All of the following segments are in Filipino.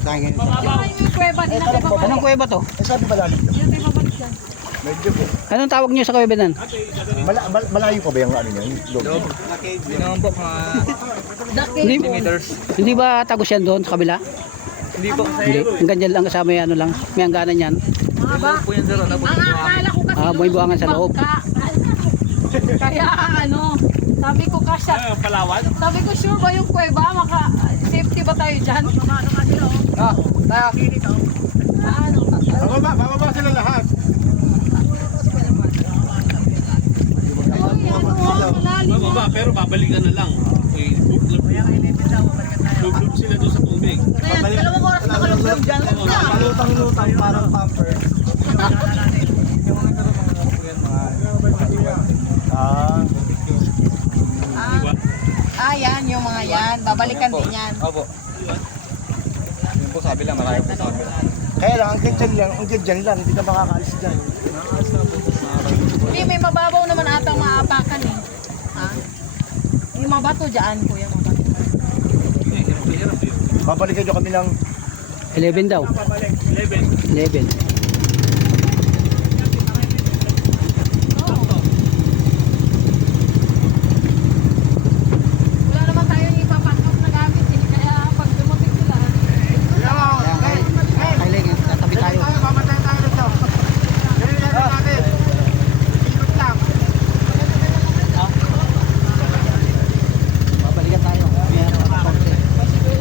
Sayang. Yung kuweba din ang ibabalik. Anong kuweba to? Eh, sabi malalim daw. Yung ibabalik yan. Medyo po. Anong tawag niyo sa kuwebanan? Malayo pa ba yung ano niya? Loob. Pinambok mga Hindi, meters. hindi ba tagos yan doon sa kabila? Hindi po kasi Hindi. Hanggang dyan lang kasama yan, ano lang. May hangganan yan. Mahaba. po yan sir. Ang akala ko kasi Ah, may buwangan sa loob. Kaya ano, sabi ko kasya. Palawan? Sabi ko sure ba yung kuweba? Safety ba tayo dyan? Ah, tayo. Ano? Bababa sila lahat. Uy, ano? Malalim. Mababa, pero babalikan na lang. Okay. Lublob sila doon sa tubig. Dalawang oras na kaluglob dyan. Palutang-lutang parang pamper. Yan, yung mga yan. Babalikan din yan. Opo. Yun po sabi lang, marami po sabi lang. Kaya lang, ang dyan lang, hindi ka makakaalis dyan. Hindi, may mababaw naman atang maapakan eh. Ha? Yung mabato dyan, kuya. Mabato. Babalikan nyo kami ng 11 daw. 11. Wala naman tayong ipapakap na gamit eh. Kaya pag dumating sila, Kailing, tatabi tayo. Mamatay tayo nito. Ganyan natin. Ikot lang. Babalikan tayo. Meron na konti.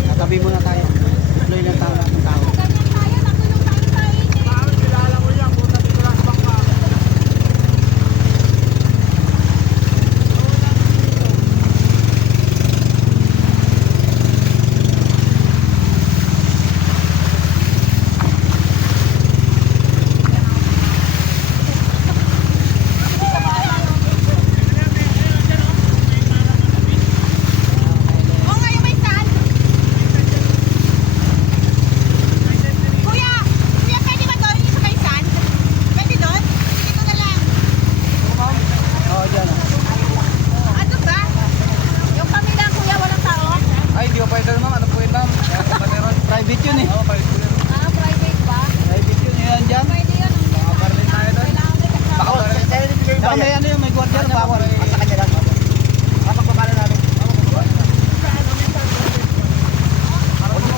Tatabi muna tayo. Tuloy lang tayo ng tao. ganyan tayo, natulog tayo sa init. Parang kilala ko yan, buta dito lang sa bangka. Oo nga, yung may sand. Kuya, pwede ba doon yung sa may sand? Pwede doon? Dito na lang. Oo, dyan. Ano ba? Yung pamilya, kuya, walang tao? Ay, hindi ko pwede ma'am. Ano po yun ma'am? Paneron. Private yun eh. Oo, pwede po yun. Ah, private ba? Private yun. Yan dyan. Pwede yun. Makabarlin tayo doon. Kailangan may kasama. Baka barlin. Kaya hindi kayo Saka may bayad. ano yun, may guardian ng bawal. Sa kanya lang. Kapagpapala namin.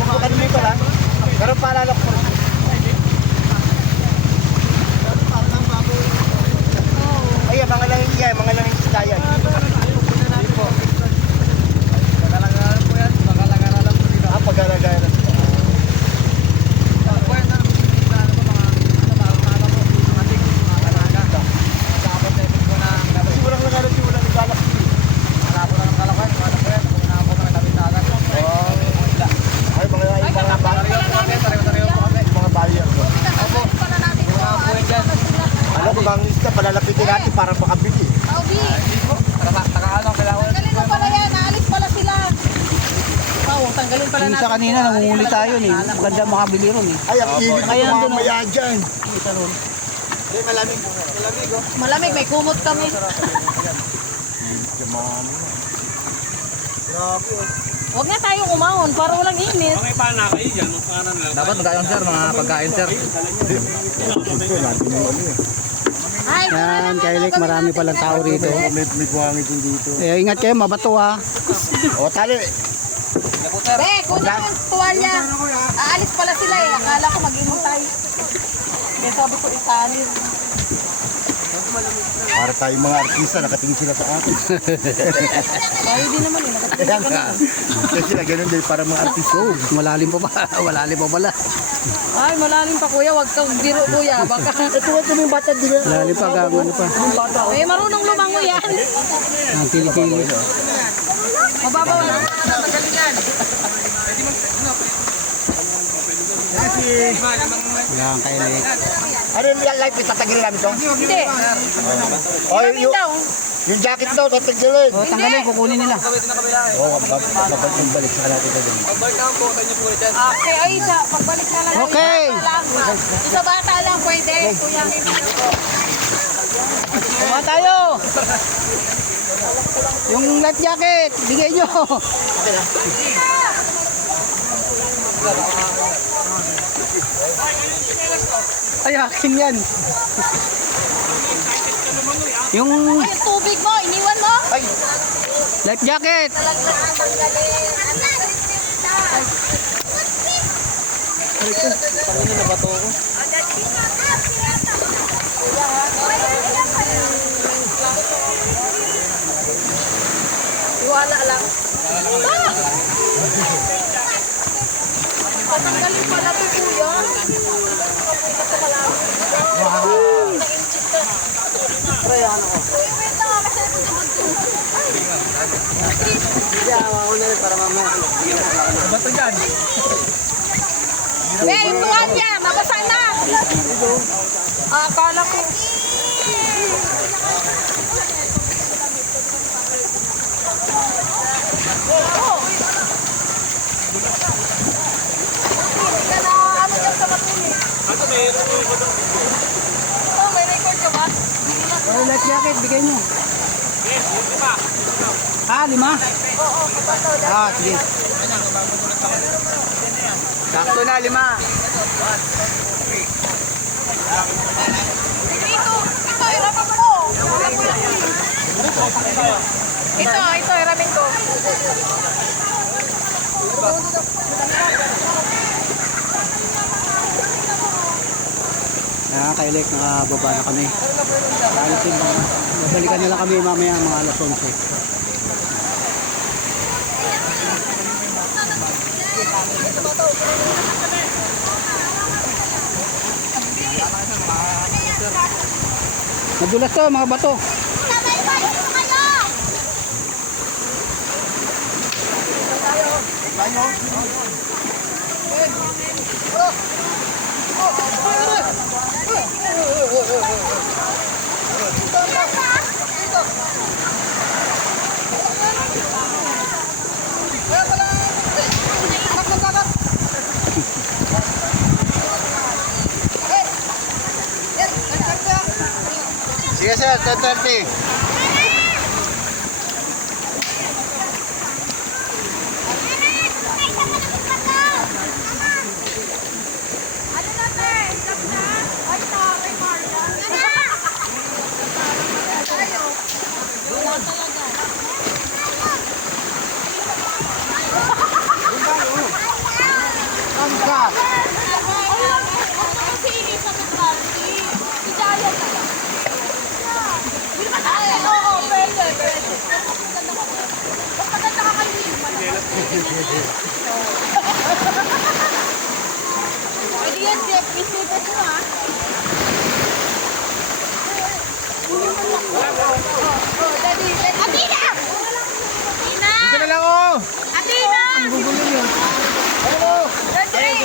Huwag mo dito lang. Pero paalala ko. Ay, mga langis yan, mga langis tayo. Pagkalagalan po yan. Pagkalagalan po dito. Pag-alagay. Po yan, ano po yung ano po, mga tao-tao po. Mga tig, mga kalaga. Tapos na po na Kasi walang nangarap yung walang naglalaki. hanapo na ng kalakan. Ano po yan? Hanapo na ng tabi-tagan. Ay, mga Pareho po kami. Pareho po kami. mga bayan. Sasabihin pala natin Mga po yan dyan. Ano kung bang lista, palalapitin natin para makabili. Taubi, Taka-ano, kailangan. tanggalin mo pala yan. Naalis pala sila. Oo, tanggalin pala Yung natin. isa kanina, nangunguli tayo eh. Maganda makabili ron eh. Ay, ang ibig Kaya ko nandun, mamaya dyan. Malamig, may kumot kami. Huwag na tayong umahon para walang init. Okay, paano na kayo dyan? Magpakanan lang. Dapat magkayon sir, mga pagkain sir. Ay, Yan, Kailik, marami palang tao rito. May buhangin din dito. Eh, ingat kayo, mabato ha. O, tali. Be, kunin yung tuwalya. Aalis pala sila eh. Akala ko mag-inom tayo. Kaya sabi ko isalin. Para tayo mga artista, nakatingin sila sa atin. Tayo din naman eh. Kaya nga. Kasi sila ganun din para mga artista. Oh, malalim pa ba? Malalim pa pala. Ay, malalim pa kuya. Huwag kang biro kuya. Baka. Ito nga kami yung bata din. Malalim pa, gago ano pa. Eh, marunong lumango yan. Ang kili-kili. Mababaw na. Tatagalin yan. Yan, Kailik. Ano yung real life, itatagilin namin ito? Hindi. O, Kami daw. yung jacket daw, tatagilin. O, tanggalin, kukunin nila. Oo, kapag yung balik sa natin ito. Pagbalik naman po, tayo po ulit yan. Okay, ay, pagbalik na lang. Okay. Isa bata lang pwede. Kuya. Kuha tayo! Yung life jacket, bigay nyo! Ay, akin yan. Yung Ay, yung tubig mo, iniwan mo? ay, life jacket. Tangina na ba to? Iwala lang. Patanggalin pala ito, kuya. Ito pala. Na-inchit ka. Pre, ano ko? Wait na nga, kasi ito Hindi, hawa ko na rin para mamaya. Bato dyan. Be, yung tuwan niya, mabasa na. Akala ko. Hindi ka na ano dyan sa matuli. Ano mayroon mo ito? Oh, may record ka ba? Oh, life jacket, bigay mo. Yes, yung iba. Ah, 5? Oo, kapatid. Ah, sige. Sakto na, 5. Ito, iramin ko. Ito, iramin ko. Nakakailik, nakababa na kami. Alisin mo. Babalikan na lang kami mamaya mga alas 11. Madulas to, mga bato. Sige sir, 10:30. Pwede yan, Jeff. Isipin mo, ha? Atina! Atina! Dito na lang oh! Atina! Gugulo yun. Daddy!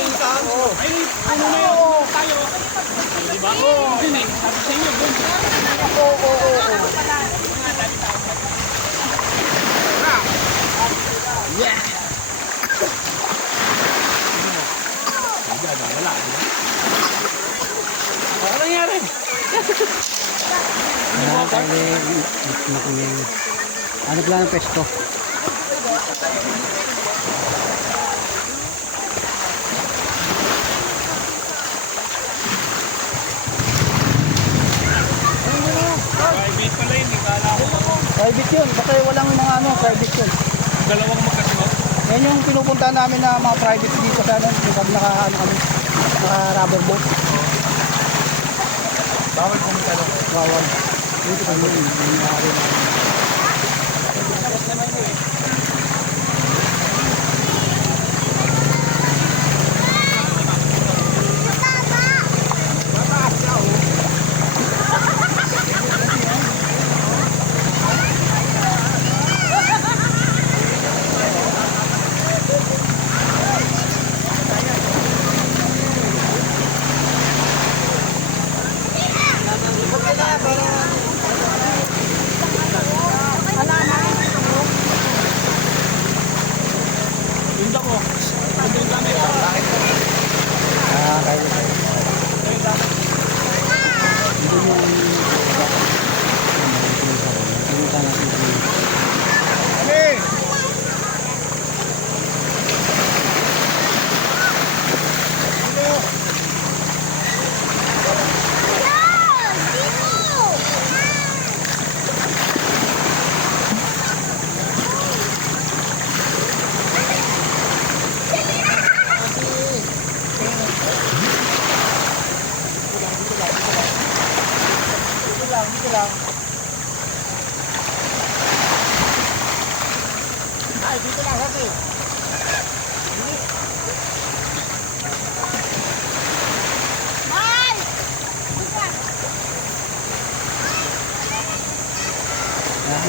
Ano nangyari? Ano pala ng pesto? Private pala yun, hindi kala ko. Private yun, kasi walang mga ano, private yun. Dalawang magkasino. Yan yung pinupunta namin na mga private dito sa ano, yung pag naka rubber boat. Bawal pumunta lang. Bawal. Dito kami yun, yung nangyari na.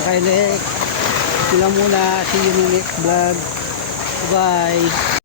Okay, next. Ito lang muna. See you in the next vlog. Bye.